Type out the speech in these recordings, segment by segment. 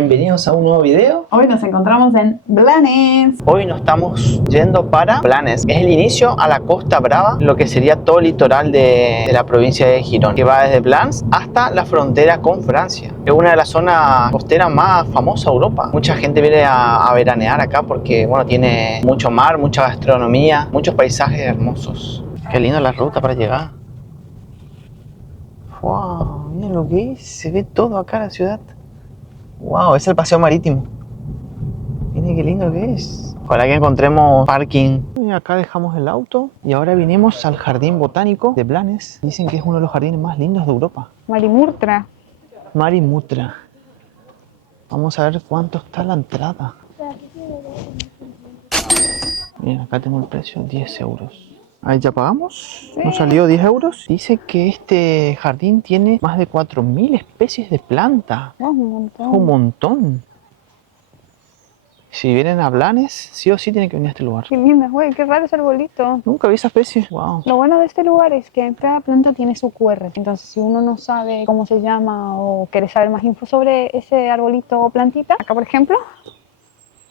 bienvenidos a un nuevo video. Hoy nos encontramos en Blanes. Hoy nos estamos yendo para Blanes. Es el inicio a la Costa Brava, lo que sería todo el litoral de la provincia de Girón, que va desde Blanes hasta la frontera con Francia. Es una de las zonas costeras más famosas de Europa. Mucha gente viene a veranear acá porque, bueno, tiene mucho mar, mucha gastronomía, muchos paisajes hermosos. Qué linda la ruta para llegar. Wow, miren lo que es, se ve todo acá la ciudad. Wow, es el paseo marítimo. Miren qué lindo que es. Ojalá que encontremos parking. Y acá dejamos el auto y ahora vinimos al jardín botánico de Blanes. Dicen que es uno de los jardines más lindos de Europa. Marimurtra. Marimutra. Vamos a ver cuánto está la entrada. Miren, acá tengo el precio, 10 euros. Ahí ya pagamos, Sí. nos salió 10 euros. Dice que este jardín tiene más de 4000 especies de plantas. Oh, un montón. Un montón. Si vienen a Blanes, sí o sí tienen que venir a este lugar. Qué linda, güey, qué raro ese arbolito. Nunca vi esa especie. Wow. Lo bueno de este lugar es que cada planta tiene su QR. Entonces, si uno no sabe cómo se llama o quiere saber más info sobre ese arbolito o plantita, acá por ejemplo,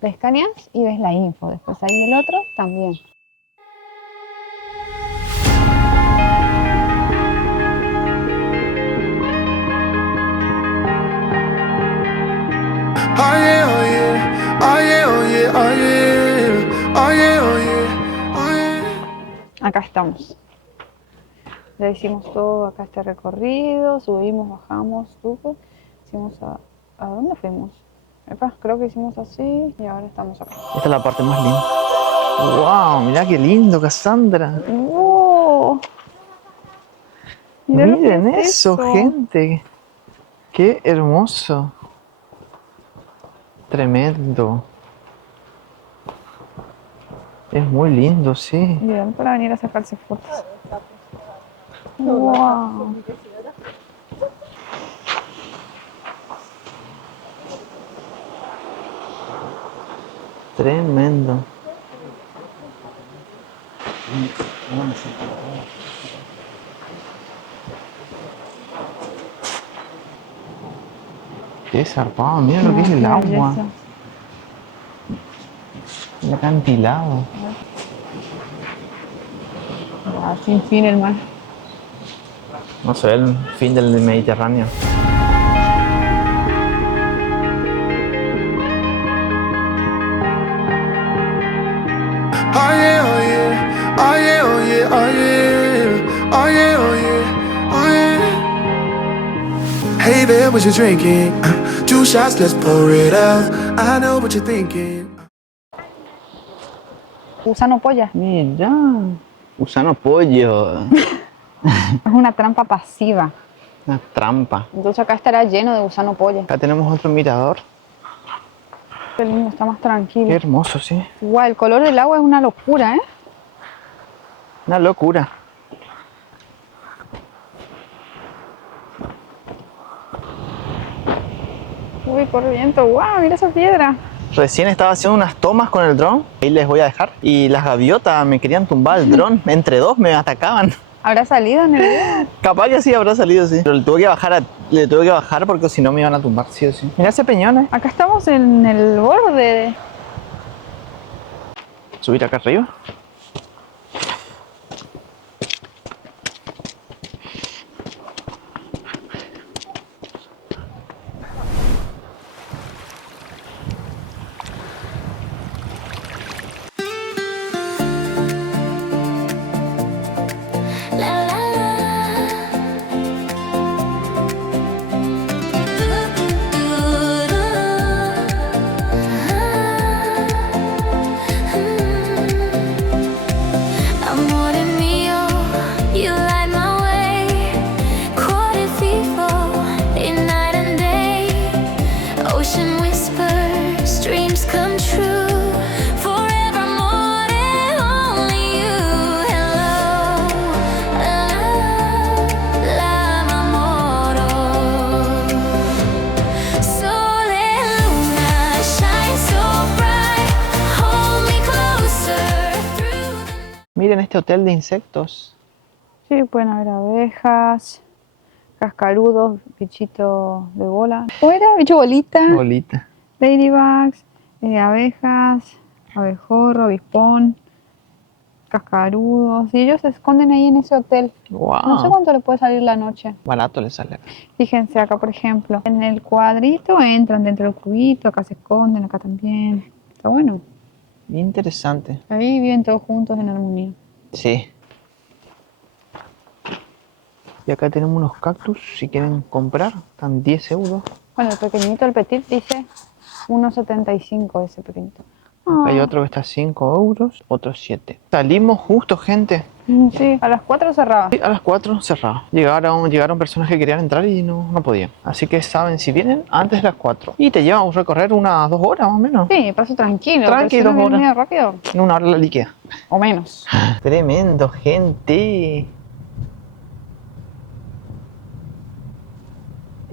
le escaneas y ves la info. Después ahí el otro también. Oh yeah, oh yeah, oh yeah, oh yeah, oh yeah, oh yeah, oh yeah, oh yeah. Acá estamos. Ya hicimos todo acá este recorrido, subimos, bajamos, hicimos ¿a dónde fuimos? Epa, creo que hicimos así y ahora estamos acá. Esta es la parte más linda. Wow, mirá qué lindo, Cassandra. ¡Wow! Mirá lo que Miren es eso, gente. Qué hermoso. Tremendo. Es muy lindo, sí. Ideal para venir a sacarse fotos. ¡Wow! Tremendo. Qué zarpado, mira lo que es el Qué agua. belleza. El acantilado. Wow, sin fin el mar. No se ve el fin del Mediterráneo. Oh yeah, oh yeah, oh yeah, oh yeah, oh yeah, oh yeah, oh yeah, oh yeah. Hey there, what you drinking? 2 shots, let's pour it out. I know what you're thinking. Gusano polla. Mira. Gusano pollo. Es una trampa pasiva. Una trampa. Entonces acá estará lleno de gusano polla. Acá tenemos otro mirador. Qué lindo, está más Qué tranquilo. hermoso, sí. Guau, el color del agua es una locura, ¿eh? Una locura. Uy, corre viento. Guau, mira esa piedra. Recién estaba haciendo unas tomas con el dron. Ahí les voy a dejar. Y las gaviotas me querían tumbar el dron. Entre dos me atacaban. ¿Habrá salido en el video? Capaz que sí habrá salido, sí. Pero le tuve que bajar porque si no me iban a tumbar, sí o sí. Mira ese peñón, Acá estamos en el borde. Subir acá arriba. Amore mio, you light my way. Caught in fever, in night and day. Ocean whispers, dreams come true. Forever more than only you. Hello, l'amore. Sole e luna shine so bright. Hold me closer through the Miren este hotel de insectos. Sí, pueden haber abejas. cascarudos, bichitos de bola. ¿Cómo era? Bicho bolita. Bolita. Ladybugs, abejas, abejorro, avispón, cascarudos. Y ellos se esconden ahí en ese hotel. Wow. No sé cuánto le puede salir la noche. Barato le sale. Fíjense acá, por ejemplo, en el cuadrito entran dentro del cubito, acá se esconden, acá también. Está bueno. Interesante. Ahí viven todos juntos en armonía. Sí. Y acá tenemos unos cactus, si quieren comprar, están 10 euros. Bueno, el pequeñito, el petit, dice 1,75 ese pequeñito. Hay otro que está 5 euros, otro 7. Salimos justo, gente. Sí, a las 4 cerraba. Sí, a las 4 cerrado. Llegaron personas que querían entrar y no podían. Así que saben si vienen antes de las 4. Y te lleva a recorrer unas 2 horas más o menos. Sí, paso tranquilo. Tranqui, pero si 2 no viene horas. medio rápido. En 1 hora la liquida. O menos. Tremendo, gente.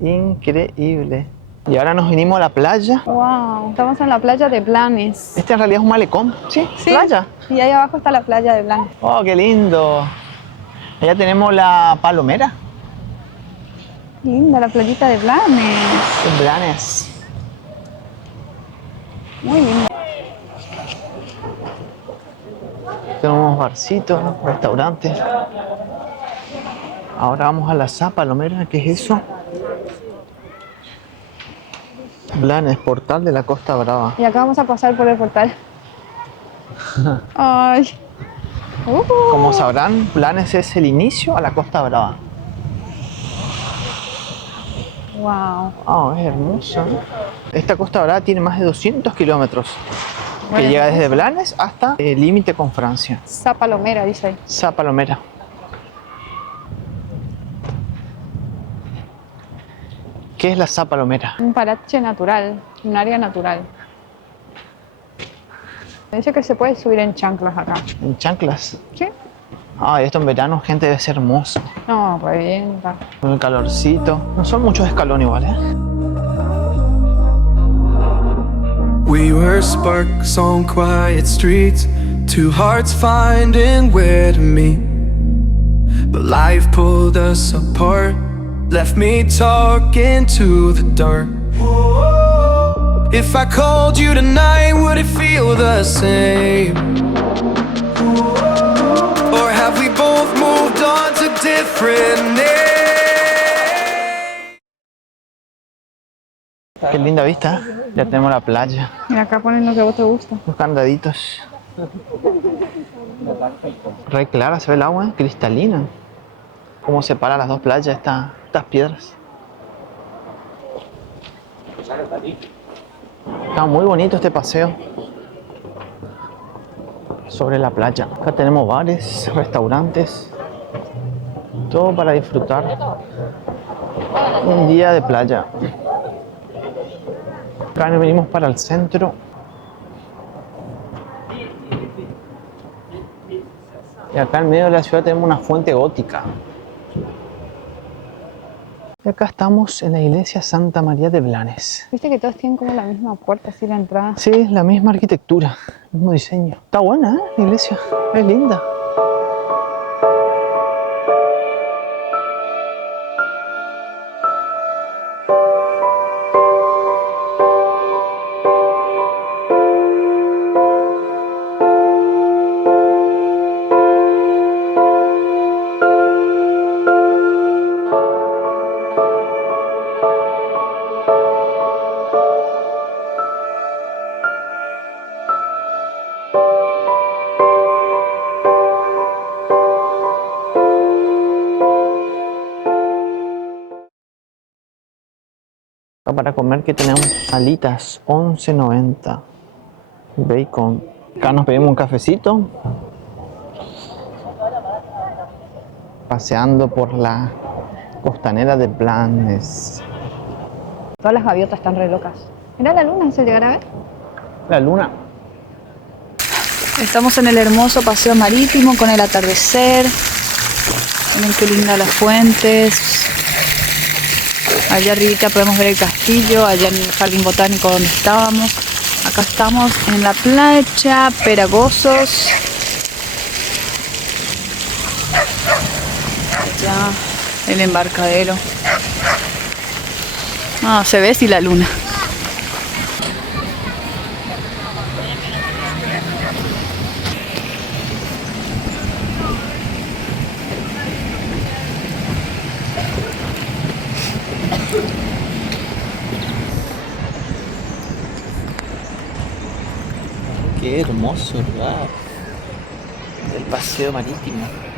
Increíble. Y ahora nos vinimos a la playa. Wow, estamos en la playa de Blanes. Este en realidad es un malecón. Sí, playa. Y ahí abajo está la playa de Blanes. Oh, qué lindo. Allá tenemos la Palomera. Linda la playita de Blanes. En Blanes. Muy linda. Tenemos barcitos, restaurantes. Ahora vamos a la Palomera. ¿Qué es eso? Blanes, portal de la Costa Brava. Y acá vamos a pasar por el portal. Ay. Como sabrán, Blanes es el inicio a la Costa Brava. Wow. Oh, es hermoso. Esta Costa Brava tiene más de 200 kilómetros. Que Bueno, llega desde Blanes hasta el límite con Francia. Palomera, dice ahí. Palomera. ¿Qué es la Palomera? Un paraje natural, un área natural. Dice que se puede subir en chanclas acá. En chanclas. ¿Sí? Ay, esto en verano, gente, debe ser hermoso. No, revienta. Con el calorcito. No son muchos escalones igual, ¿eh? We were sparks on quiet streets, two hearts finding where to meet. But life pulled us apart, left me talking to the dark. If I called you tonight, would it feel the same? Or have we both moved on to different names? Qué linda vista. Ya tenemos la playa. Y acá ponen lo que a vos te gusta. Los candaditos. Re clara se ve el agua, ¿eh? Cristalina. Cómo separa las dos playas estas piedras. Está muy bonito este paseo sobre la playa. Acá tenemos bares, restaurantes, todo para disfrutar un día de playa. Acá nos venimos para el centro. Y acá en medio de la ciudad tenemos una fuente gótica. Y acá estamos en la iglesia Santa María de Blanes. Viste que todos tienen como la misma puerta, así la entrada. Sí, es la misma arquitectura, el mismo diseño. Está buena, ¿eh? La iglesia, es linda. Para comer que tenemos alitas 11.90, bacon. Acá nos pedimos un cafecito. Paseando por la costanera de Blanes. Todas las gaviotas están re locas. Mirá la luna, ¿se llegará a ver? La luna. Estamos en el hermoso paseo marítimo con el atardecer. Miren qué linda las fuentes. Allá arribita podemos ver el castillo, allá en el jardín botánico donde estábamos. Acá estamos en la playa Peragosos. Allá el embarcadero. Ah, se ve sí la luna. Qué hermoso lugar. El paseo marítimo.